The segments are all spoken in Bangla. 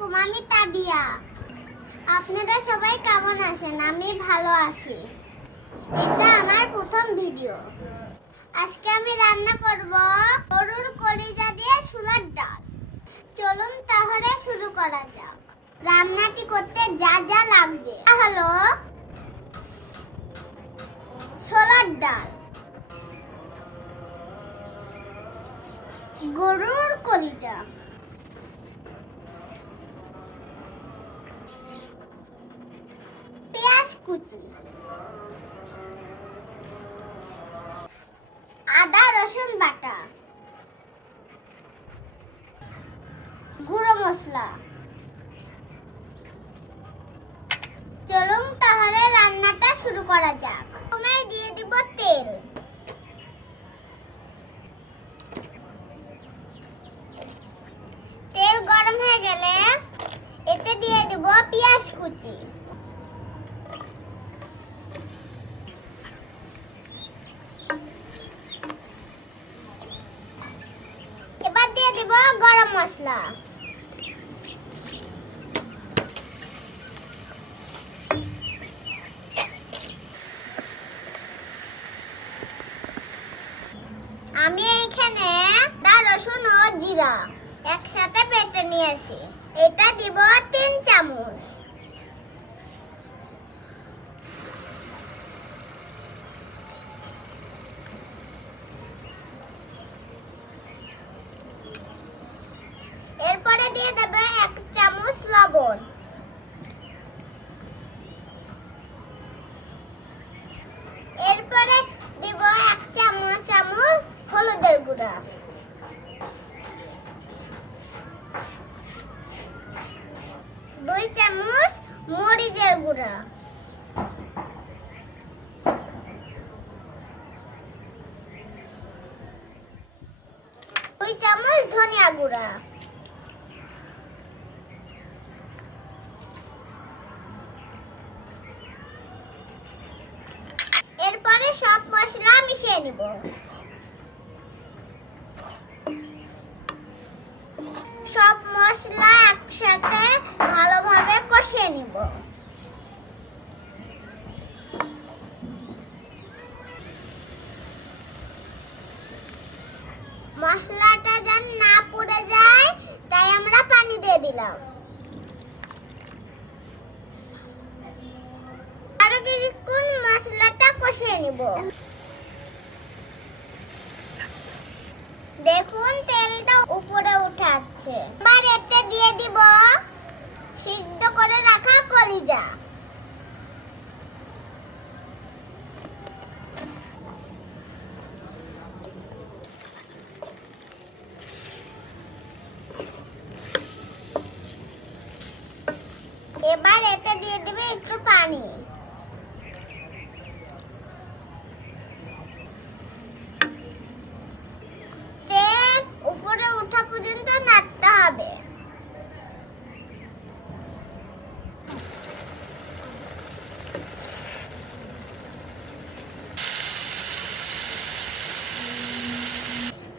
আলাইকুম, আমি তাবিয়া। আপনারা সবাই কেমন আছেন? আমি ভালো আছি। এটা আমার প্রথম ভিডিও। আজকে আমি রান্না করব গরুর কলিজা দিয়ে ছোলার ডাল। চলুন তাহলে শুরু করা যাক। রান্নাটি করতে যা যা লাগবে তা হলো ছোলার ডাল, গরুর কলিজা, পেঁয়াজ কুচি, আদা রসুন বাটা, গুঁড়ো মশলা। চলুন তাহলে রান্নাটা শুরু করা যাক। প্রথমে দিয়ে দিব তেল। তেল গরম হয়ে গেলে এতে দিয়ে দিব পেঁয়াজ কুচি। এবার দিয়ে দিব গরম মশলা। আমি এইখানে আদা রসুন ও জিরা একসাথে বেটে নিয়েছি। এটা দিব 3 চামচ। এরপরে দিয়ে দেব 1 চামচ লবণ। এরপরে দিব 1 চামচ হলুদের গুঁড়া, 2 চামচ মরিচের গুঁড়া, 2 চামচ ধনিয়া গুঁড়া। এরপরে সব মশলা মিশিয়ে নিব। সব মশলা একসাথে ভালোভাবে কষিয়ে নিব। মশলাটা যেন না পুড়ে যায় তাই আমরা পানি দিয়ে দিলাম। আরো কিছুক্ষণ মশলাটা কষিয়ে নিব। দেখুন তেলটা উপরে উঠাচ্ছে। এবার এতে দিয়ে দিব সিদ্ধ করে রাখা কলিজা। এবার এতে দিয়ে দিবে একটু পানি। তেল উপরে ওঠা পর্যন্ত নাড়তে হবে।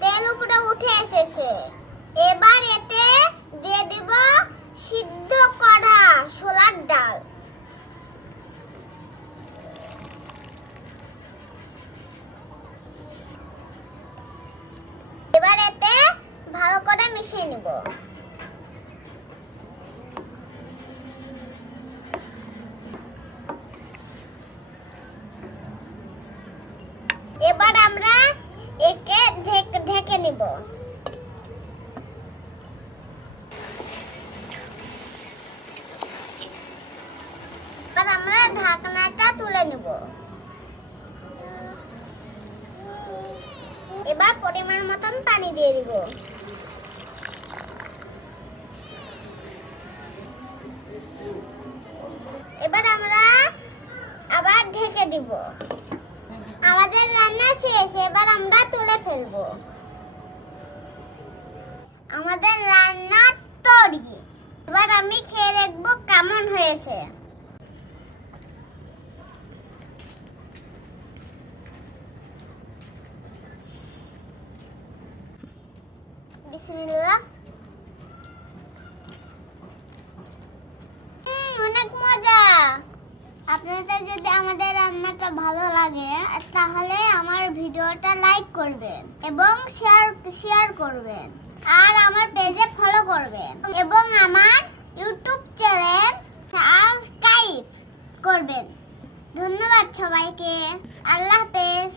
তেল উপরে উঠে এসেছে। এবার এতে দিয়ে দিব সিদ্ধ করা ছোলার ডাল। এবার এতে ভালো করে মিশিয়ে নিব। এবার আমরা একে ঢেকে নিব। এবার আমরা ঢাকনাটা তুলে নিব। এবার পরিমাণ মতন পানি দিয়ে দিব। এবার আমরা আবার ঢেকে দিব। আমাদের রান্না শেষ। এবার আমরা তুলে ফেলবো। আমাদের রান্না তৈরি। এবার আমি খেয়ে দেখবো কেমন হয়েছে। বিসমিল্লাহ। অনেক মজা। আপনাদের যদি আমাদের রান্নাটা ভালো লাগে তাহলে আমার ভিডিওটা লাইক করবেন এবং শেয়ার করবেন আর আমার পেজে ফলো করবেন এবং আমার ইউটিউব চ্যানেল সাবস্ক্রাইব করবেন। ধন্যবাদ সবাইকে। আল্লাহ হাফেজ।